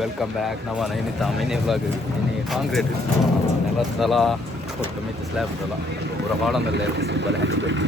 welcome back. Navana ini tamini vlog ini concrete nelatala ಕೊಟ್ಟು ಮಿತ್ತು ಸ್ಲ್ಯಾಬ್ ಅಲ್ಲ ಪೂರ ಮಾಡಂದಲ್ಲ ಸಿಂಪಲ್ ಹಂಚಬೇಕು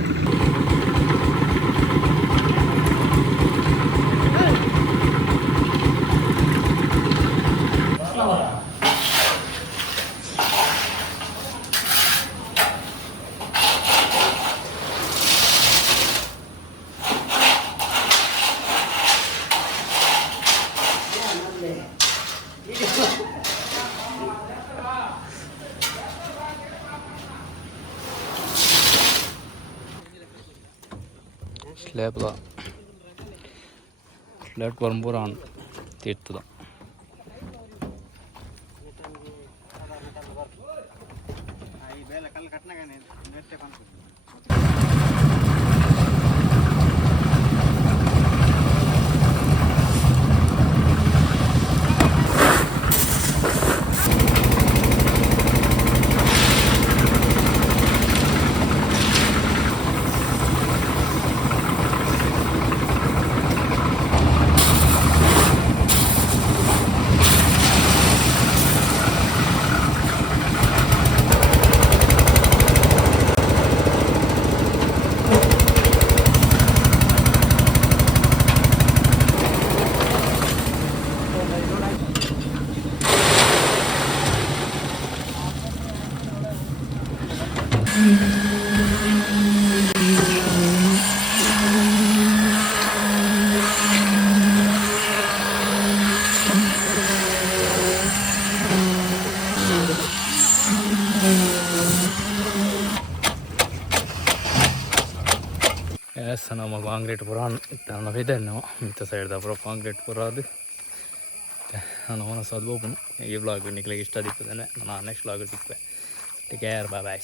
ಸ್ಲ್ಯಾಬ್ದ ಪ್ಲಾಟ್ಫಾರ್ಮ್ ಪೂರ ತೀರ್ತದ ನಮ್ಮ ಕಾಂಕ್ರೀಟ್ ಪೂರ ಇತ್ತು ಇದೆ ನಾವು ಮಿತ್ತ ಸೈಡ್ದ ಪೂರ ಕಾಂಕ್ರೀಟ್ ಪೂರ ಅದು ನಾನು ಮನಸ್ಸು ಅದು ಓಪನ್ ಈ ಬ್ಲಾಗ್ ನಿಕ್ಲಿಗೆ ಇಷ್ಟ ದಿಪ್ಪದೇನೆ ನಾನು ನೆಕ್ಸ್ಟ್ ಬ್ಲಾಗ್ ಸಿಕ್ವೆ ಟೇಕ್ ಕೇರ್ ಬಾಯ್ ಬಾಯ್